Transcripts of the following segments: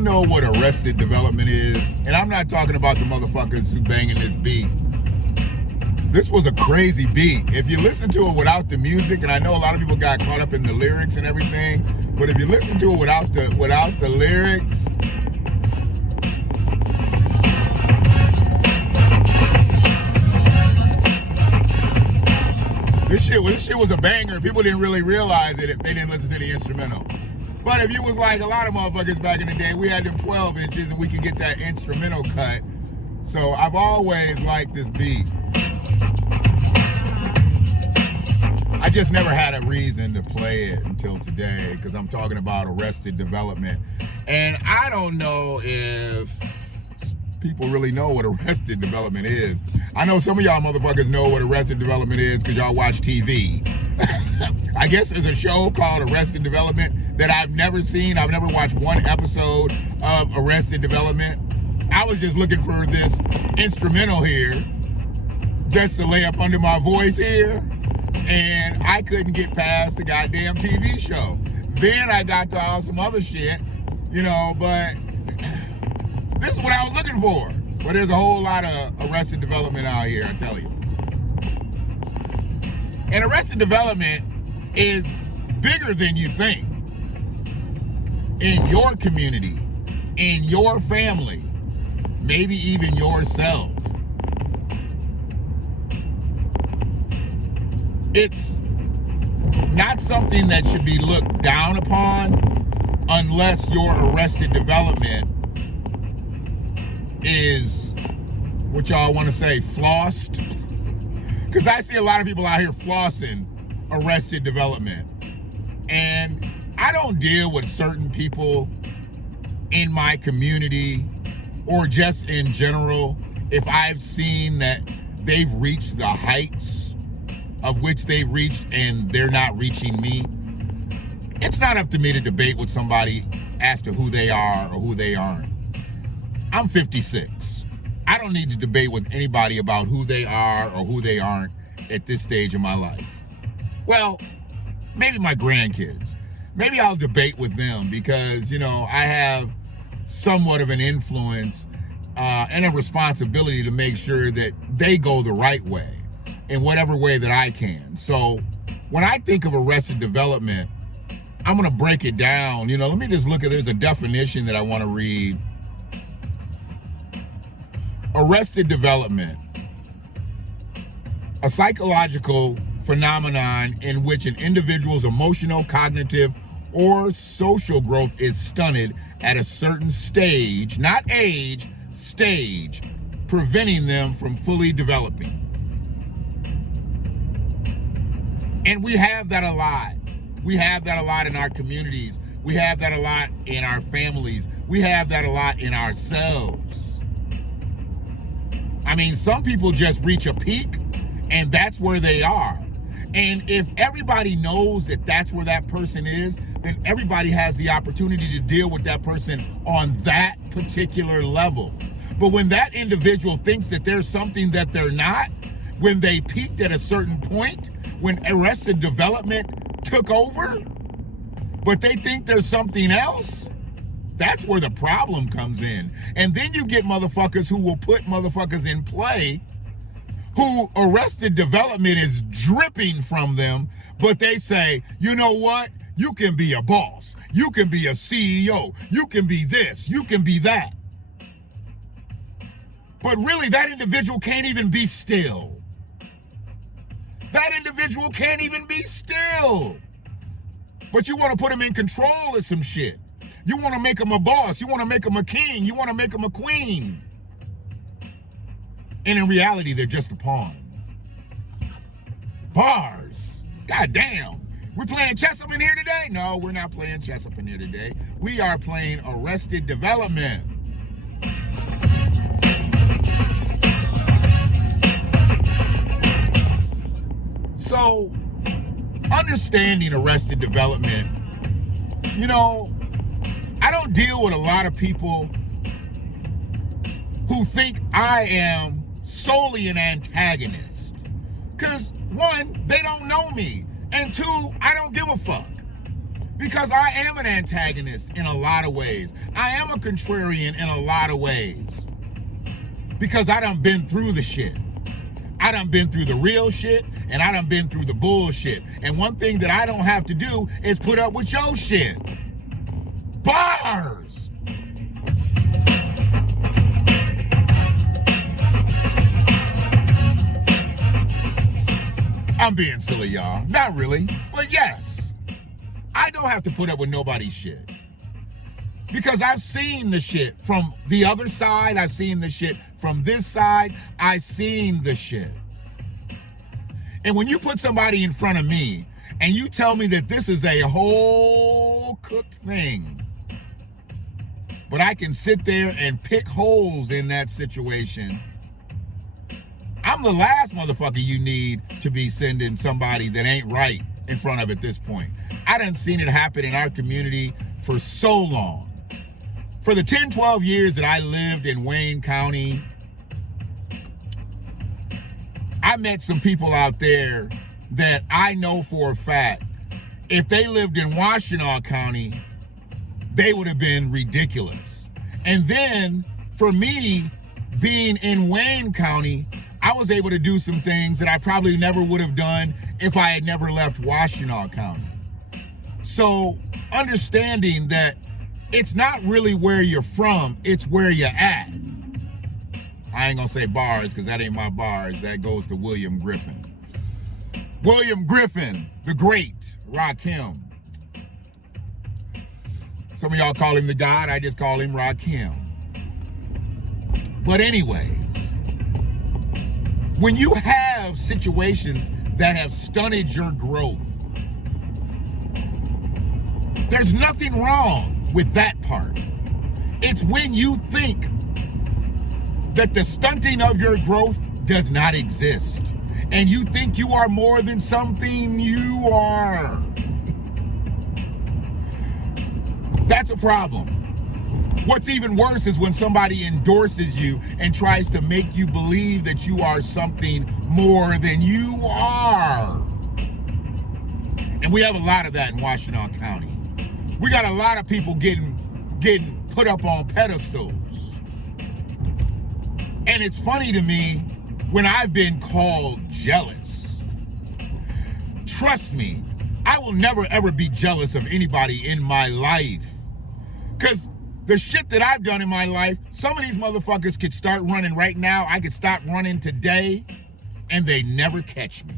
y'all know what Arrested Development is? And I'm not talking about the motherfuckers who banging this beat. This was a crazy beat. If you listen to it without the music, and I know a lot of people got caught up in the lyrics and everything, but if you listen to it without the lyrics, this shit was a banger. People didn't really realize it if they didn't listen to the instrumental. But if you was like a lot of motherfuckers back in the day, we had them 12 inches and we could get that instrumental cut. So I've always liked this beat. I just never had a reason to play it until today because I'm talking about Arrested Development. And I don't know if people really know what Arrested Development is. I know some of y'all motherfuckers know what Arrested Development is because y'all watch TV. I guess there's a show called Arrested Development that I've never seen. I've never watched one episode of Arrested Development. I was just looking for this instrumental here just to lay up under my voice here, and I couldn't get past the goddamn TV show. Then I got to all some other shit, you know, but this is what I was looking for. But there's a whole lot of Arrested Development out here, I tell you. And Arrested Development is bigger than you think. In your community, in your family, maybe even yourself. It's not something that should be looked down upon unless your Arrested Development is, what y'all want to say, flossed. Because I see a lot of people out here flossing Arrested Development. And I don't deal with certain people in my community or just in general if I've seen that they've reached the heights of which they've reached and they're not reaching me. It's not up to me to debate with somebody as to who they are or who they aren't. I'm 56. I don't need to debate with anybody about who they are or who they aren't at this stage of my life. Well, maybe my grandkids. Maybe I'll debate with them because, you know, I have somewhat of an influence and a responsibility to make sure that they go the right way in whatever way that I can. So when I think of Arrested Development, I'm going to break it down. You know, let me just look at, there's a definition that I want to read. Arrested Development, a psychological phenomenon in which an individual's emotional, cognitive, or social growth is stunted at a certain stage, not age, stage, preventing them from fully developing. And we have that a lot. We have that a lot in our communities. We have that a lot in our families. We have that a lot in ourselves. I mean, some people just reach a peak and that's where they are. And if everybody knows that that's where that person is, then everybody has the opportunity to deal with that person on that particular level. But when that individual thinks that there's something that they're not, when they peaked at a certain point, when Arrested Development took over, but they think there's something else, that's where the problem comes in. And then you get motherfuckers who will put motherfuckers in play who Arrested Development is dripping from them, but they say, you know what? You can be a boss. You can be a CEO. You can be this. You can be that. But really, that individual can't even be still. That individual can't even be still. But you want to put him in control of some shit. You want to make him a boss. You want to make him a king. You want to make him a queen. And in reality, they're just a pawn. Bars. God damn. We're playing chess up in here today? No, we're not playing chess up in here today. We are playing Arrested Development. So, understanding Arrested Development, you know, I don't deal with a lot of people who think I am solely an antagonist. Because one, they don't know me. And two, I don't give a fuck. Because I am an antagonist in a lot of ways. I am a contrarian in a lot of ways. Because I done been through the shit. I done been through the real shit, and I done been through the bullshit. And one thing that I don't have to do is put up with your shit. Bars! I'm being silly, y'all. Not really, but yes. I don't have to put up with nobody's shit. Because I've seen the shit from the other side. I've seen the shit from this side. I've seen the shit. And when you put somebody in front of me and you tell me that this is a whole cooked thing, but I can sit there and pick holes in that situation, I'm the last motherfucker you need to be sending somebody that ain't right in front of at this point. I done seen it happen in our community for so long. For the 10, 12 years that I lived in Wayne County, I met some people out there that I know for a fact, if they lived in Washtenaw County, they would have been ridiculous. And then for me, being in Wayne County, I was able to do some things that I probably never would have done if I had never left Washtenaw County. So understanding that it's not really where you're from, it's where you're at. I ain't gonna say bars, because that ain't my bars. That goes to William Griffin. William Griffin, the great, Rakim. Some of y'all call him the God, I just call him Rakim. But anyways, when you have situations that have stunted your growth, there's nothing wrong with that part. It's when you think that the stunting of your growth does not exist, and you think you are more than something you are. That's a problem. What's even worse is when somebody endorses you and tries to make you believe that you are something more than you are. And we have a lot of that in Washtenaw County. We got a lot of people getting put up on pedestals. And it's funny to me when I've been called jealous. Trust me, I will never ever be jealous of anybody in my life. Because the shit that I've done in my life, some of these motherfuckers could start running right now. I could stop running today and they never catch me.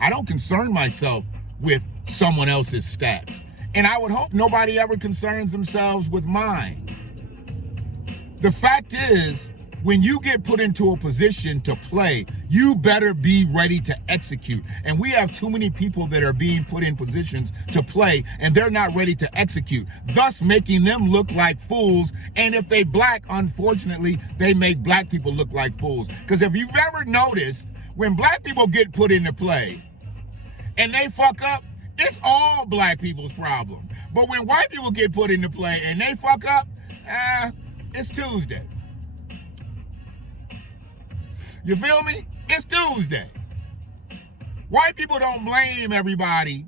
I don't concern myself with someone else's stats. And I would hope nobody ever concerns themselves with mine. The fact is, when you get put into a position to play, you better be ready to execute. And we have too many people that are being put in positions to play and they're not ready to execute, thus making them look like fools. And if they black, unfortunately, they make black people look like fools. Because if you've ever noticed, when black people get put into play and they fuck up, it's all black people's problem. But when white people get put into play and they fuck up, it's Tuesday. You feel me? It's Tuesday. White people don't blame everybody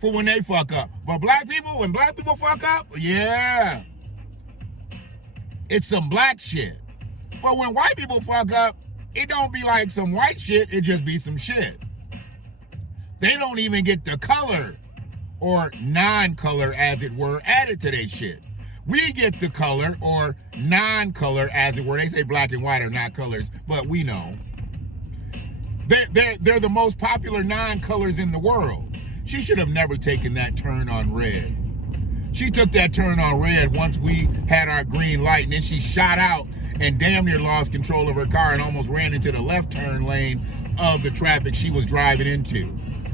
for when they fuck up. But black people, when black people fuck up, yeah. It's some black shit. But when white people fuck up, it don't be like some white shit, it just be some shit. They don't even get the color or non-color, as it were, added to their shit. We get the color or non-color, as it were. They say black and white are not colors, but we know. They're the most popular non-colors in the world. She should have never taken that turn on red. She took that turn on red once we had our green light, and then she shot out and damn near lost control of her car and almost ran into the left turn lane of the traffic she was driving into.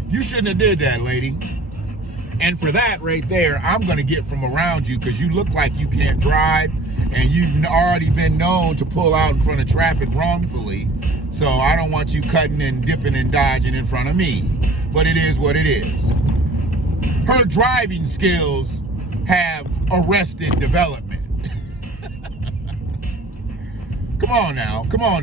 You shouldn't have did that, lady. And for that right there, I'm going to get from around you because you look like you can't drive and you've already been known to pull out in front of traffic wrongfully. So I don't want you cutting and dipping and dodging in front of me. But it is what it is. Her driving skills have arrested development. Come on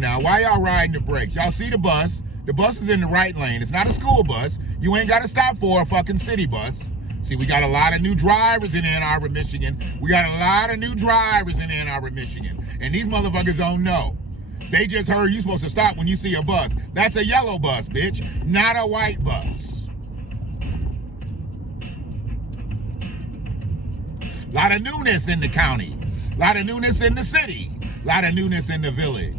now. Why y'all riding the brakes? Y'all see the bus. The bus is in the right lane. It's not a school bus. You ain't got to stop for a fucking city bus. See, we got a lot of new drivers in Ann Arbor, Michigan. We got a lot of new drivers in Ann Arbor, Michigan. And these motherfuckers don't know. They just heard you supposed to stop when you see a bus. That's a yellow bus, bitch, not a white bus. A lot of newness in the county. A lot of newness in the city. A lot of newness in the village.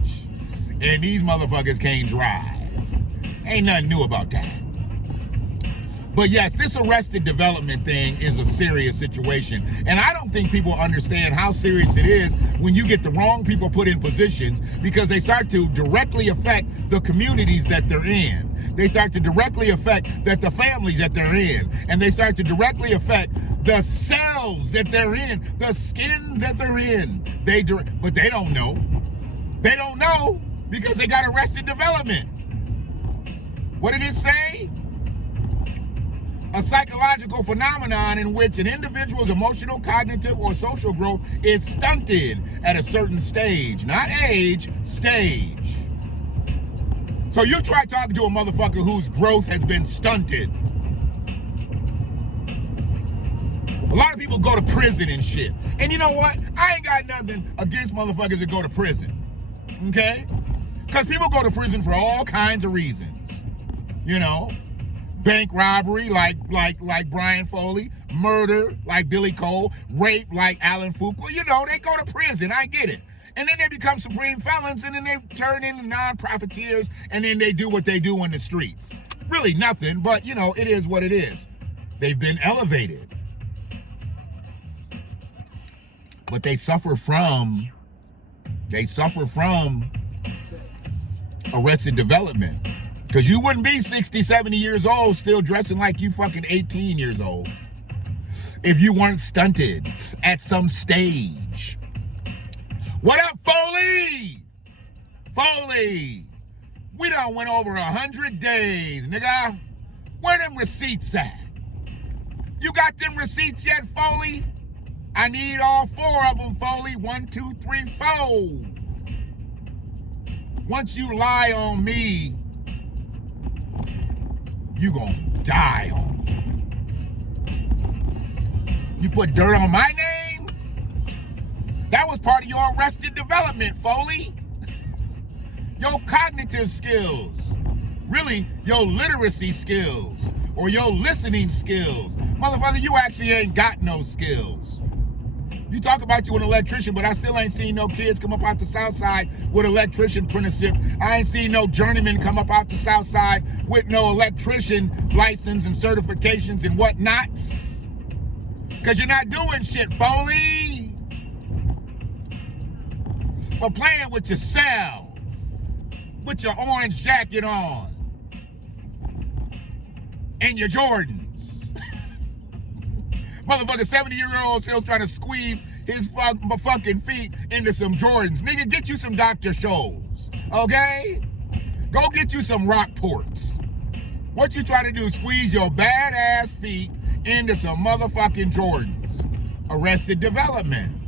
And these motherfuckers can't drive. Ain't nothing new about that. But yes, this arrested development thing is a serious situation. And I don't think people understand how serious it is when you get the wrong people put in positions, because they start to directly affect the communities that they're in. They start to directly affect the families that they're in. And they start to directly affect the cells that they're in, the skin that they're in. But they don't know. They don't know because they got arrested development. What did it say? A psychological phenomenon in which an individual's emotional, cognitive, or social growth is stunted at a certain stage. Not age, stage. So you try talking to a motherfucker whose growth has been stunted. A lot of people go to prison and shit. And you know what? I ain't got nothing against motherfuckers that go to prison. Okay? Because people go to prison for all kinds of reasons. You know? Bank robbery like Brian Foley, murder like Billy Cole, rape like Alan Fuqua. You know, they go to prison. I get it. And then they become supreme felons, and then they turn into non-profiteers, and then they do what they do in the streets. Really nothing, but you know, it is what it is. They've been elevated. But they suffer from arrested development. Because you wouldn't be 60, 70 years old still dressing like you fucking 18 years old if you weren't stunted at some stage. What up, Foley? Foley, we done went over 100 days, nigga. Where them receipts at? You got them receipts yet, Foley? I need all 4 of them, Foley. 1, 2, 3, 4. Once you lie on me, you gonna die on me. You put dirt on my name? That was part of your arrested development, Foley. Your cognitive skills. Really, your literacy skills. Or your listening skills. Motherfucker, you actually ain't got no skills. You talk about you an electrician, but I still ain't seen no kids come up out the South Side with electrician apprenticeship. I ain't seen no journeyman come up out the South Side with no electrician license and certifications and whatnots. Because you're not doing shit, Foley. But playing with yourself, with your orange jacket on, and your Jordans. Motherfucker, 70-year-old still trying to squeeze his fucking feet into some Jordans. Nigga, get you some Dr. Scholl's, okay? Go get you some Rockports. What you try to do, squeeze your badass feet into some motherfucking Jordans. Arrested development.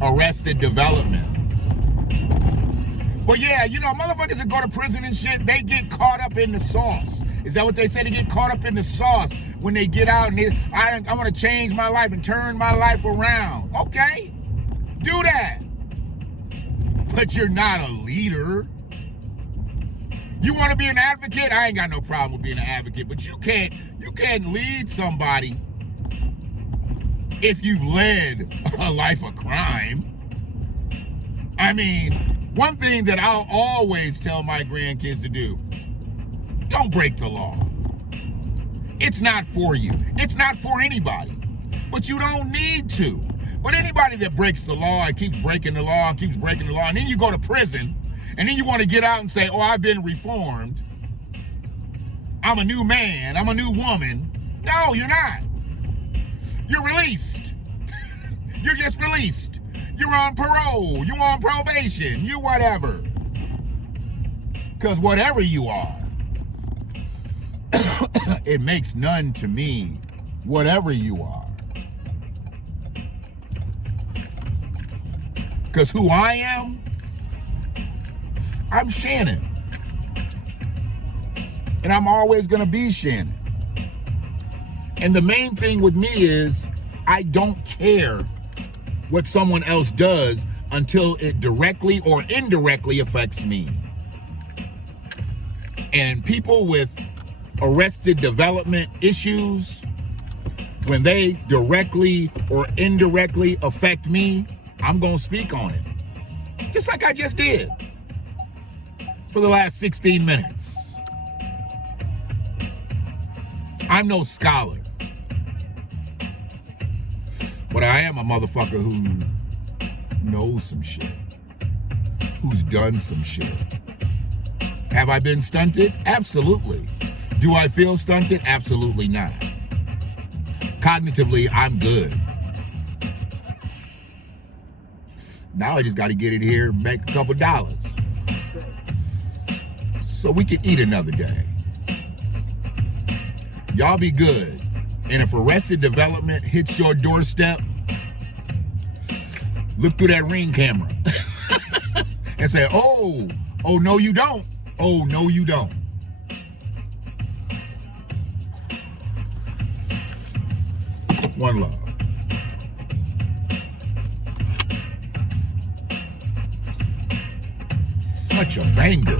Arrested development. But yeah, you know, motherfuckers that go to prison and shit, they get caught up in the sauce. Is that what they say? They get caught up in the sauce when they get out and I want to change my life and turn my life around. Okay, do that. But you're not a leader. You want to be an advocate? I ain't got no problem with being an advocate, but you can't lead somebody if you've led a life of crime. I mean, one thing that I'll always tell my grandkids to do: don't break the law. It's not for you. It's not for anybody. But you don't need to. But anybody that breaks the law and keeps breaking the law and keeps breaking the law, and then you go to prison, and then you want to get out and say, oh, I've been reformed. I'm a new man. I'm a new woman. No, you're not. You're released. You're just released. You're on parole. You're on probation. You whatever. Because whatever you are, it makes none to me, whatever you are. Because who I am I'm Shannon. And I'm always going to be Shannon. And the main thing with me is I don't care what someone else does until it directly or indirectly affects me. And people with arrested development issues, when they directly or indirectly affect me, I'm going to speak on it. Just like I just did for the last 16 minutes. I'm no scholar, but I am a motherfucker who knows some shit, who's done some shit. Have I been stunted? Absolutely. Do I feel stunted? Absolutely not. Cognitively, I'm good. Now I just got to get it here and make a couple dollars so we can eat another day. Y'all be good. And if Arrested Development hits your doorstep, look through that Ring camera and say, oh, no, you don't. Oh, no, you don't. One love. Such a banger.